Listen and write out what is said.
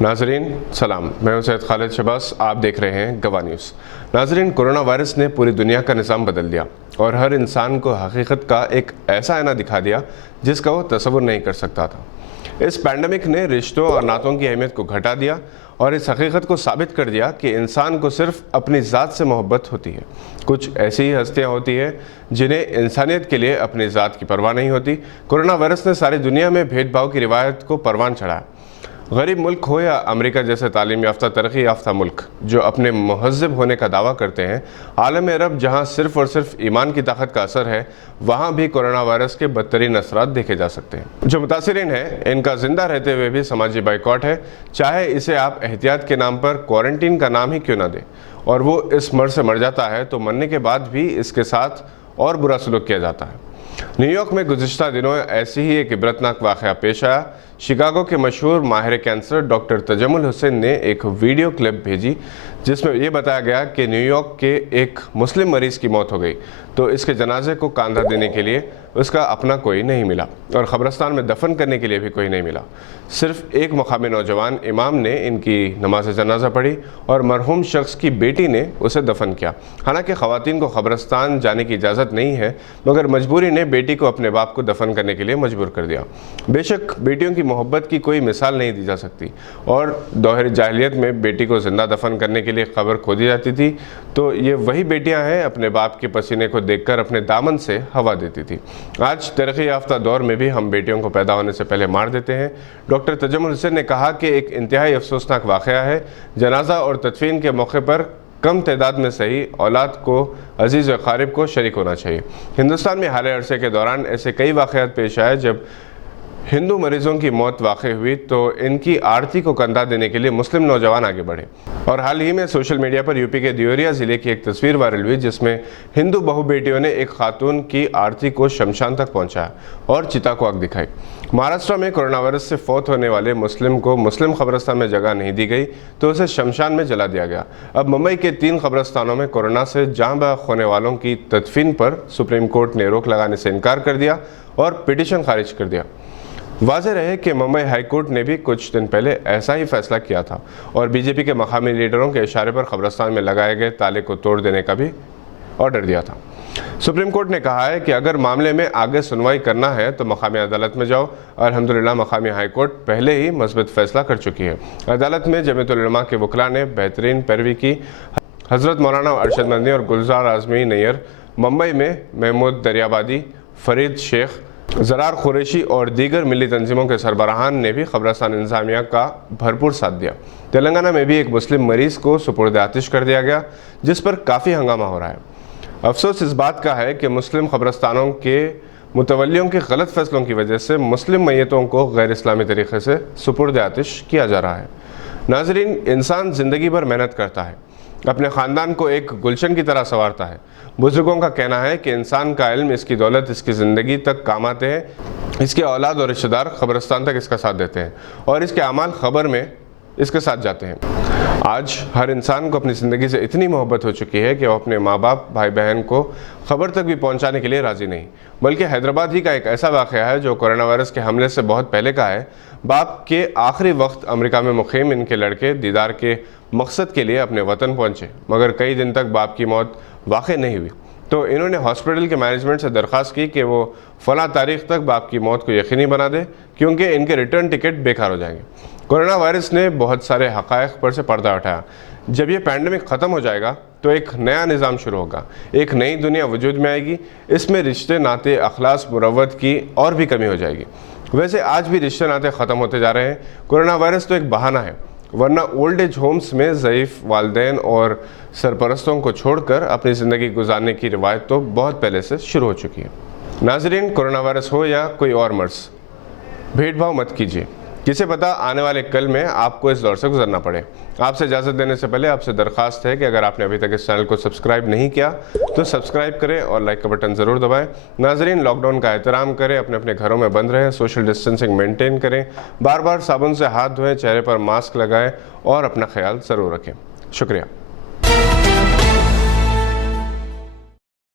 नाजरीन सलाम, मैं हूं सैयद खालिद शबास। आप देख रहे हैं गवाह न्यूज़। नाजरीन, कोरोना वायरस ने पूरी दुनिया का निज़ाम बदल दिया और हर इंसान को हकीकत का एक ऐसा आईना दिखा दिया जिसका वो तसव्वुर नहीं कर सकता था। इस पैंडमिक ने रिश्तों और नातों की अहमियत को घटा दिया और इस हकीकत को साबित कर दिया कि इंसान को सिर्फ अपनी ज़ात से मोहब्बत होती है। कुछ ऐसी ही हस्तियाँ होती हैं जिन्हें इंसानियत के लिए अपनी ज़ात की परवाह नहीं होती। कोरोना वायरस ने सारी दुनिया में भेदभाव की रिवायत को परवान चढ़ाया। गरीब मुल्क हो या अमेरिका जैसे तालीम याफ्ता तरक्की याफ्ता मुल्क जो अपने महज़्ज़ब होने का दावा करते हैं, आलम अरब जहाँ सिर्फ़ और सिर्फ ईमान की ताकत का असर है, वहाँ भी कोरोना वायरस के बदतरीन असरात देखे जा सकते हैं। जो मुतासिरीन हैं, इनका जिंदा रहते हुए भी समाजी बाइकॉट है, चाहे इसे आप एहतियात के नाम पर क्वारंटीन का नाम ही क्यों ना दें। और वो इस मर्ज से मर जाता है तो मरने के बाद भी इसके साथ और बुरा सलूक किया जाता है। न्यूयॉर्क में गुज़िश्ता दिनों ऐसी ही एक इबरतनाक वाक़या पेश आया। शिकागो के मशहूर माहिर कैंसर डॉक्टर तजम्मुल हुसैन ने एक वीडियो क्लिप भेजी जिसमें यह बताया गया कि न्यूयॉर्क के एक मुस्लिम मरीज़ की मौत हो गई तो इसके जनाजे को कांधा देने के लिए उसका अपना कोई नहीं मिला और क़ब्रिस्तान में दफन करने के लिए भी कोई नहीं मिला। सिर्फ एक मकामी नौजवान इमाम ने इनकी नमाज जनाजा पढ़ी और मरहूम शख्स की बेटी ने उसे दफन किया। हालांकि ख़वातीन को क़ब्रिस्तान जाने की इजाज़त नहीं है, मगर मजबूरी ने बेटी को अपने बाप को दफन करने के लिए मजबूर कर दिया। बेशक बेटियों की मोहब्बत की कोई मिसाल नहीं दी जा सकती और दौर जाहिलियत में बेटी को ज़िंदा दफन करने के लिए कब्र खोदी जाती थी, तो ये वही बेटियां हैं अपने बाप के पसीने को देखकर अपने दामन से हवा देती थी। आज तरक्की याफ्ता दौर में भी हम बेटियों को पैदा होने से पहले मार देते हैं। डॉक्टर तजम्मुल हुसैन ने कहा कि एक इंतहाई अफसोसनाक वाक़या है। जनाजा और तदफीन के मौके पर कम तादाद में सही औलाद को अजीज़ व क़ारिब को शरीक होना चाहिए। हिंदुस्तान में हाल अरसे के दौरान ऐसे कई वाक़यात पेश आए जब हिंदू मरीजों की मौत वाक़ई हुई तो इनकी आरती को कंधा देने के लिए मुस्लिम नौजवान आगे बढ़े। और हाल ही में सोशल मीडिया पर यूपी के दियोरिया ज़िले की एक तस्वीर वायरल हुई जिसमें हिंदू बहु बेटियों ने एक खातून की आरती को शमशान तक पहुंचाया और चिता को आग दिखाई। महाराष्ट्र में कोरोना वायरस से फौत होने वाले मुस्लिम को मुस्लिम कब्रिस्तान में जगह नहीं दी गई तो उसे शमशान में जला दिया गया। अब मुंबई के 3 कब्रिस्तानों में कोरोना से जाँ बहक होने वालों की तदफीन पर सुप्रीम कोर्ट ने रोक लगाने से इनकार कर दिया और पिटीशन खारिज कर दिया। वाज़ेह रहे कि मुंबई हाई कोर्ट ने भी कुछ दिन पहले ऐसा ही फैसला किया था और बीजेपी के मकामी लीडरों के इशारे पर कब्रिस्तान में लगाए गए ताले को तोड़ देने का भी ऑर्डर दिया था। सुप्रीम कोर्ट ने कहा है कि अगर मामले में आगे सुनवाई करना है तो मकामी अदालत में जाओ। अल्हम्दुलिल्लाह मकामी हाई कोर्ट पहले ही मज़बूत फैसला कर चुकी है। अदालत में जमीयत उलमा के वकला ने बेहतरीन पैरवी की। हज़रत मौलाना अरशद मदनी और गुलजार आज़मी नैयर, मुंबई में महमूद दरियाबादी, फरीद शेख, ज़रार कुरैशी और दीगर मिली तंजीमों के सरबराहान ने भी कब्रिस्तान इंतज़ामिया का भरपूर साथ दिया। तेलंगाना में भी एक मुस्लिम मरीज़ को सुपुर्द आतिश कर दिया गया जिस पर काफ़ी हंगामा हो रहा है। अफसोस इस बात का है कि मुस्लिम कब्रिस्तानों के मुतवल्लियों के गलत फैसलों की वजह से मुस्लिम मैयतों को गैर इस्लामी तरीक़े से सुपुर्द आतिश किया जा रहा है। नाज़रीन, इंसान ज़िंदगी भर मेहनत करता है, अपने ख़ानदान को एक गुलशन की तरह संवारता है। बुजुर्गों का कहना है कि इंसान का इल्म, इसकी दौलत इसकी ज़िंदगी तक काम आते हैं, इसके औलाद और रिश्तेदार कब्रिस्तान तक इसका साथ देते हैं और इसके अमाल ख़बर में इसके साथ जाते हैं। आज हर इंसान को अपनी ज़िंदगी से इतनी मोहब्बत हो चुकी है कि वो अपने माँ बाप, भाई बहन को ख़बर तक भी पहुँचाने के लिए राज़ी नहीं। बल्कि हैदराबाद ही का एक ऐसा वाक़या है जो कोरोना वायरस के हमले से बहुत पहले का है। बाप के आखिरी वक्त अमेरिका में मुक़ीम इनके लड़के दीदार के मकसद के लिए अपने वतन पहुँचे, मगर कई दिन तक बाप की मौत वाक़ई नहीं हुई तो इन्होंने हॉस्पिटल के मैनेजमेंट से दरख्वास्त की कि वो फ़लाँ तारीख़ तक बाप की मौत को यकीनी बना दे क्योंकि इनके रिटर्न टिकट बेकार हो जाएंगे। कोरोना वायरस ने बहुत सारे हक़ाइक़ पर से पर्दा उठाया। जब ये पैंडमिक ख़त्म हो जाएगा तो एक नया निज़ाम शुरू होगा, एक नई दुनिया वजूद में आएगी। इसमें रिश्ते नाते, अखलास, मुरव्वत की और भी कमी हो जाएगी। वैसे आज भी रिश्ते नाते ख़त्म होते जा रहे हैं। कोरोना वायरस तो एक बहाना है, वरना ओल्ड एज होम्स में ज़ईफ़ वालिदैन और सरपरस्तों को छोड़कर अपनी ज़िंदगी गुजारने की रिवायत तो बहुत पहले से शुरू हो चुकी है। नाज़रीन, कोरोना वायरस हो या कोई और मर्ज़, भेदभाव मत कीजिए। किसे पता आने वाले कल में आपको इस दौर से गुजरना पड़े। आपसे इजाज़त देने से पहले आपसे दरख्वास्त है कि अगर आपने अभी तक इस चैनल को सब्सक्राइब नहीं किया तो सब्सक्राइब करें और लाइक का बटन ज़रूर दबाएं। नाजरीन, लॉकडाउन का एहतराम करें, अपने अपने घरों में बंद रहें, सोशल डिस्टेंसिंग मेंटेन करें, बार बार साबुन से हाथ धोएं, चेहरे पर मास्क लगाएं और अपना ख्याल ज़रूर रखें। शुक्रिया।